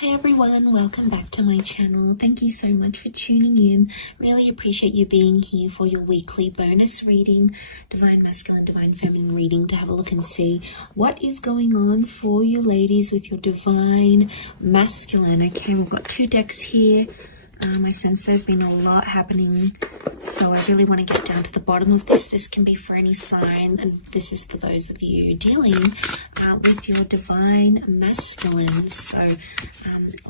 Hi everyone, welcome back to my channel. Thank you so much for tuning in. Really appreciate you being here for your weekly bonus reading, Divine Masculine, Divine Feminine reading, to have a look and see what is going on for you ladies with your Divine Masculine. Okay, we've got two decks here. I sense there's been a lot happening, so I really want to get down to the bottom of this. This can be for any sign, and this is for those of you dealing with your Divine Masculine. So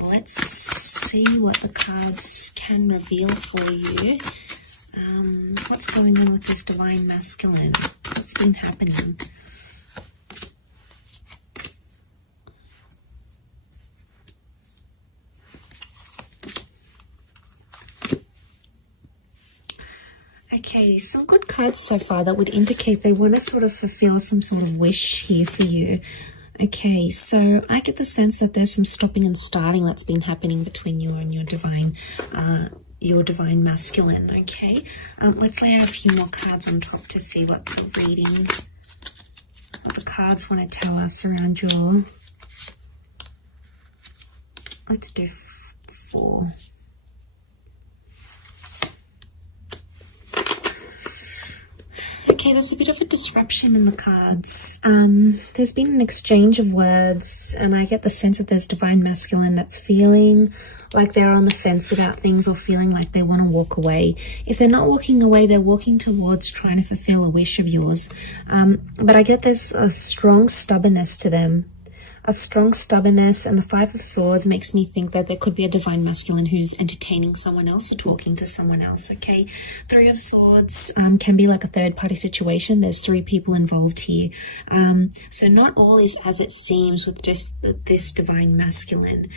let's see what the cards can reveal for you. What's going on with this Divine Masculine? What's been happening? Okay, some good cards so far that would indicate they want to sort of fulfill some sort of wish here for you. Okay, so I get the sense that there's some stopping and starting that's been happening between you and your Divine Masculine. Okay, let's lay out a few more cards on top to see what the reading, what the cards want to tell us around your. Let's do 4. Okay, there's a bit of a disruption in the cards. There's been an exchange of words, and I get the sense that there's Divine Masculine that's feeling like they're on the fence about things, or feeling like they want to walk away. If they're not walking away, they're walking towards trying to fulfill a wish of yours. But I get there's a strong stubbornness to them. A strong stubbornness, and the 5 of Swords makes me think that there could be a Divine Masculine who's entertaining someone else or talking to someone else, okay? 3 of Swords can be like a third-party situation. There's 3 people involved here. So not all is as it seems with just this Divine Masculine.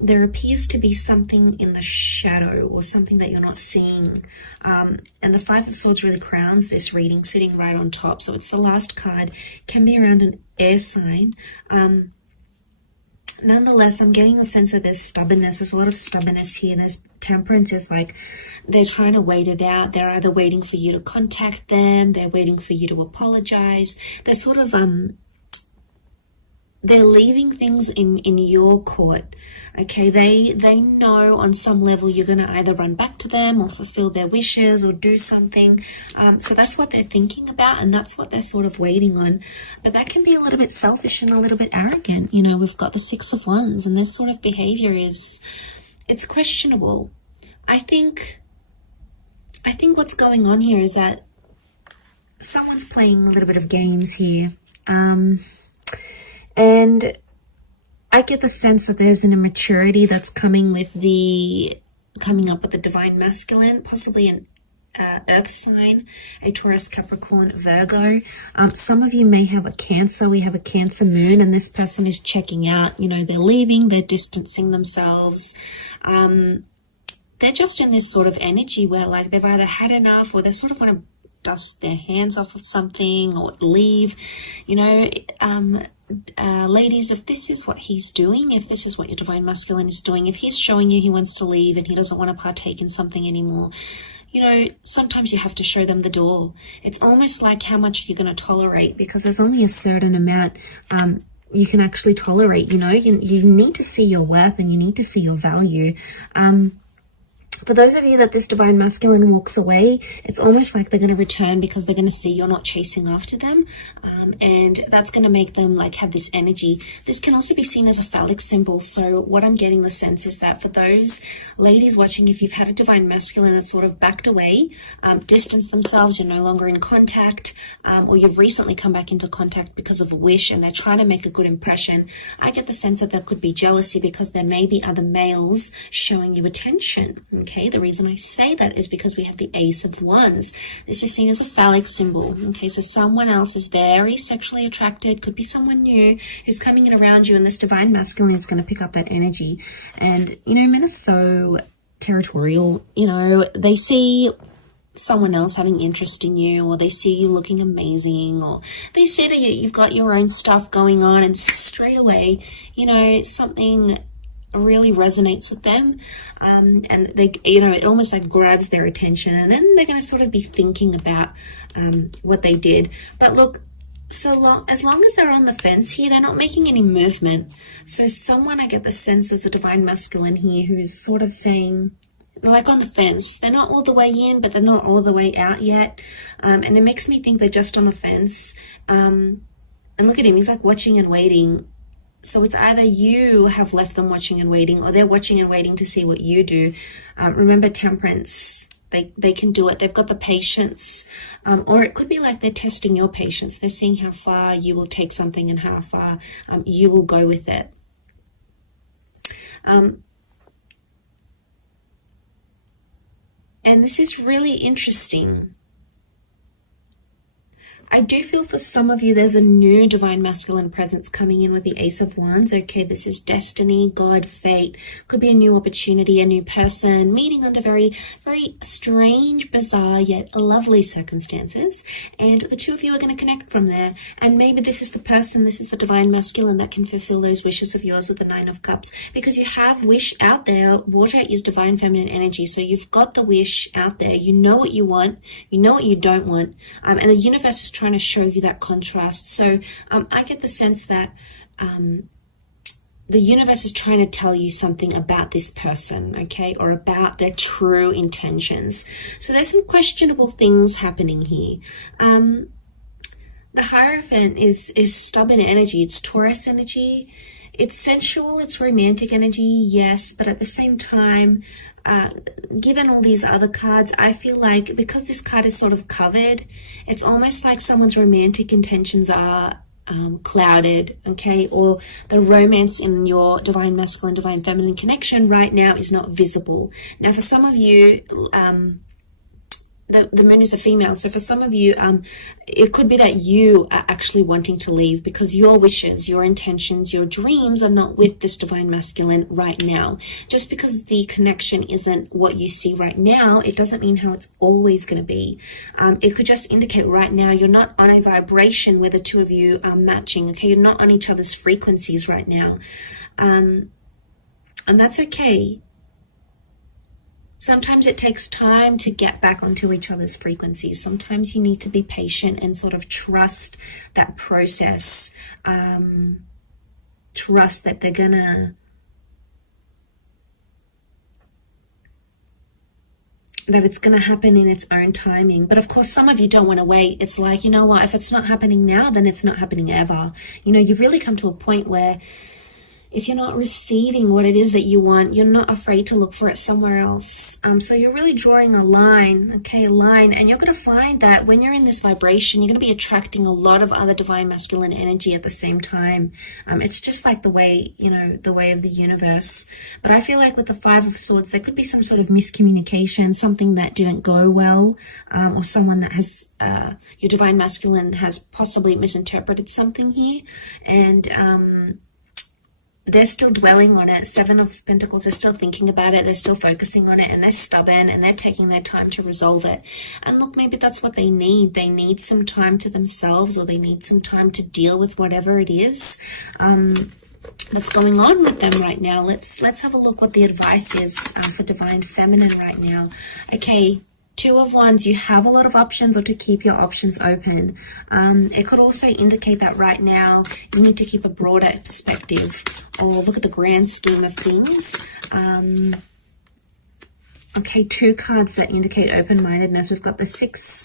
There appears to be something in the shadow, or something that you're not seeing. And the 5 of Swords really crowns this reading, sitting right on top. So it's the last card, can be around an air sign. Nonetheless, I'm getting a sense of there's stubbornness. There's a lot of stubbornness here. There's Temperance is like they're trying to wait it out. They're either waiting for you to contact them, they're waiting for you to apologize. They're sort of they're leaving things in your court. Okay, they know on some level you're going to either run back to them or fulfill their wishes or do something. So that's what they're thinking about, and that's what they're sort of waiting on. But that can be a little bit selfish and a little bit arrogant. You know, we've got the 6 of Wands, and this sort of behavior it's questionable. I think what's going on here is that someone's playing a little bit of games here. And I get the sense that there's an immaturity that's coming up with the Divine Masculine, possibly an earth sign, a Taurus, Capricorn, Virgo. Some of you may have a Cancer. We have a Cancer moon, and this person is checking out. You know, they're leaving, they're distancing themselves. They're just in this sort of energy where like they've either had enough, or they sort of want to dust their hands off of something or leave. You know, ladies, if this is what he's doing, if this is what your Divine Masculine is doing, if he's showing you he wants to leave and he doesn't want to partake in something anymore, you know, sometimes you have to show them the door. It's almost like how much you're going to tolerate, because there's only a certain amount you can actually tolerate. You know, you need to see your worth, and you need to see your value. For those of you that this Divine Masculine walks away, it's almost like they're going to return because they're going to see you're not chasing after them. And that's going to make them like have this energy. This can also be seen as a phallic symbol. So what I'm getting the sense is that for those ladies watching, if you've had a Divine Masculine that's sort of backed away, distanced themselves, you're no longer in contact, or you've recently come back into contact because of a wish and they're trying to make a good impression, I get the sense that there could be jealousy because there may be other males showing you attention. Okay, the reason I say that is because we have the Ace of Wands. This is seen as a phallic symbol. Okay, so someone else is very sexually attracted, could be someone new who's coming in around you, and this Divine Masculine is going to pick up that energy. And, you know, men are so territorial. You know, they see someone else having interest in you, or they see you looking amazing, or they see that you've got your own stuff going on, and straight away, you know, something really resonates with them, and they, you know, it almost like grabs their attention, and then they're going to sort of be thinking about what they did. But look, as long as they're on the fence here, they're not making any movement. So someone, I get the sense, is a divine masculine here who's sort of saying, they're like on the fence. They're not all the way in, but they're not all the way out yet. And it makes me think they're just on the fence. And look at him, he's like watching and waiting. So it's either you have left them watching and waiting, or they're watching and waiting to see what you do. Remember, temperance, they can do it. They've got the patience. Or it could be like they're testing your patience. They're seeing how far you will take something and how far you will go with it. And this is really interesting. I do feel for some of you there's a new divine masculine presence coming in with the Ace of Wands. Okay, this is destiny, God, fate. Could be a new opportunity, a new person, meeting under very, very strange, bizarre, yet lovely circumstances. And the two of you are going to connect from there. And maybe this is the person, this is the divine masculine that can fulfill those wishes of yours with the Nine of Cups. Because you have wish out there. Water is divine feminine energy. So you've got the wish out there. You know what you want. You know what you don't want. And the universe is trying to show you that contrast. So I get the sense that the universe is trying to tell you something about this person, okay, or about their true intentions. So there's some questionable things happening here. The Hierophant is stubborn energy. It's Taurus energy. It's sensual. It's romantic energy, yes, but at the same time, given all these other cards, I feel like because this card is sort of covered, it's almost like someone's romantic intentions are clouded, okay, or the romance in your divine masculine, divine feminine connection right now is not visible. Now, for some of you, the moon is a female, so for some of you, it could be that you are actually wanting to leave because your wishes, your intentions, your dreams are not with this divine masculine right now. Just because the connection isn't what you see right now, it doesn't mean how it's always going to be. It could just indicate right now you're not on a vibration where the two of you are matching, okay? You're not on each other's frequencies right now. And that's okay. Sometimes it takes time to get back onto each other's frequencies. Sometimes you need to be patient and sort of trust that process. Trust that they're gonna, that it's gonna happen in its own timing. But of course, some of you don't want to wait. It's like, you know what, if it's not happening now, then it's not happening ever. You know, you've really come to a point where if you're not receiving what it is that you want, you're not afraid to look for it somewhere else. So you're really drawing a line, okay, a line, and you're going to find that when you're in this vibration, you're going to be attracting a lot of other divine masculine energy at the same time. It's just like the way, you know, the way of the universe. But I feel like with the Five of Swords, there could be some sort of miscommunication, something that didn't go well, or someone that has, your divine masculine has possibly misinterpreted something here, and they're still dwelling on it. Seven of Pentacles, they're still thinking about it, they're still focusing on it, and they're stubborn, and they're taking their time to resolve it. And look, maybe that's what they need. They need some time to themselves, or they need some time to deal with whatever it is that's going on with them right now. Let's have a look what the advice is for divine feminine right now. Okay, Two of Wands, you have a lot of options, or to keep your options open. It could also indicate that right now you need to keep a broader perspective, or look at the grand scheme of things. Okay, two cards that indicate open-mindedness. We've got the Six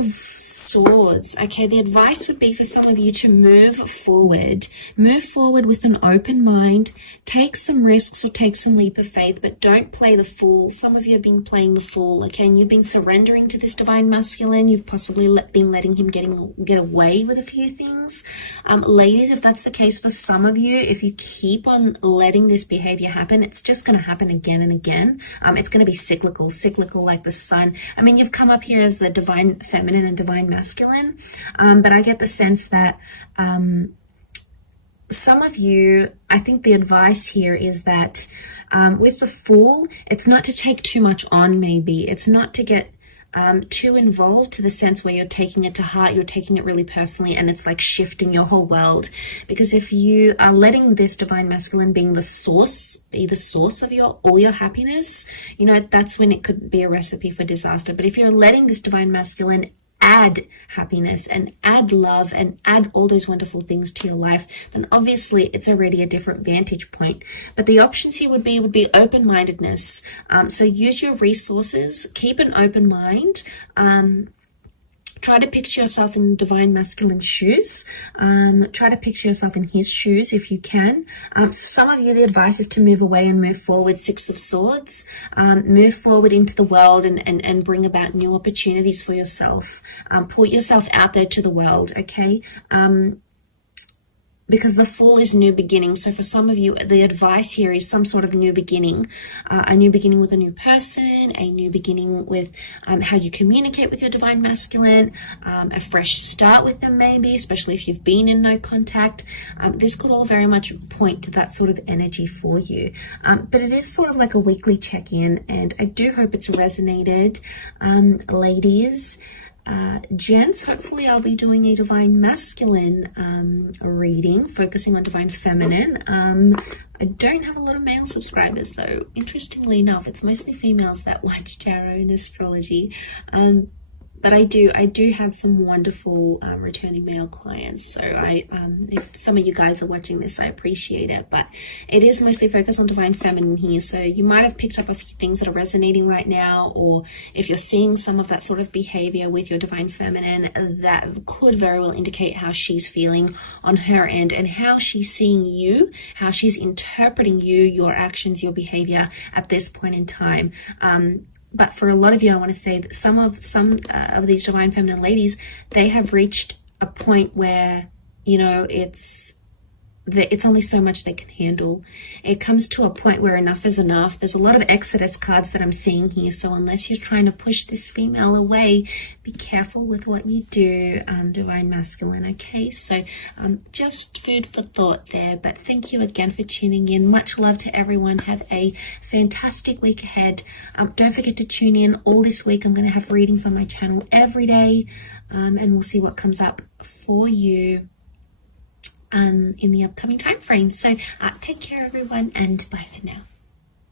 of Swords. Okay, the advice would be for some of you to move forward. Move forward with an open mind. Take some risks or take some leap of faith, but don't play the fool. Some of you have been playing the fool, okay, and you've been surrendering to this divine masculine. You've possibly been letting him get away with a few things. Ladies, if that's the case for some of you, if you keep on letting this behavior happen, it's just going to happen again and again. It's going to be cyclical like the sun. I mean, you've come up here as the divine feminine and divine masculine, but I get the sense that some of you, I think the advice here is that with the Fool, it's not to take too much on. Maybe it's not to get too involved, to the sense where you're taking it to heart, you're taking it really personally, and it's like shifting your whole world. Because if you are letting this divine masculine be the source of all your happiness, you know, that's when it could be a recipe for disaster. But if you're letting this divine masculine add happiness and add love and add all those wonderful things to your life, then obviously it's already a different vantage point. But the options here would be open-mindedness. So use your resources, keep an open mind. Try to picture yourself in divine masculine shoes. Try to picture yourself in his shoes if you can. So some of you, the advice is to move away and move forward. Six of Swords. Move forward into the world and bring about new opportunities for yourself. Put yourself out there to the world, okay? Because the Fool is new beginning. So for some of you, the advice here is some sort of new beginning, a new beginning with a new person, a new beginning with how you communicate with your divine masculine, a fresh start with them maybe, especially if you've been in no contact. This could all very much point to that sort of energy for you. But it is sort of like a weekly check-in, and I do hope it's resonated, ladies. Gents, hopefully I'll be doing a divine masculine reading, focusing on divine feminine. I don't have a lot of male subscribers though. Interestingly enough, it's mostly females that watch tarot and astrology. But I do have some wonderful returning male clients. So if some of you guys are watching this, I appreciate it. But it is mostly focused on divine feminine here. So you might have picked up a few things that are resonating right now, or if you're seeing some of that sort of behavior with your divine feminine, that could very well indicate how she's feeling on her end and how she's seeing you, how she's interpreting you, your actions, your behavior at this point in time. But for a lot of you, I want to say that some of these divine feminine ladies, they have reached a point where, you know, it's only so much they can handle. It comes to a point where enough is enough. There's a lot of Exodus cards that I'm seeing here. So unless you're trying to push this female away, be careful with what you do, divine masculine. Okay, so just food for thought there. But thank you again for tuning in. Much love to everyone. Have a fantastic week ahead. Don't forget to tune in all this week. I'm going to have readings on my channel every day, and we'll see what comes up for you in the upcoming time frame. So take care everyone, and bye for now.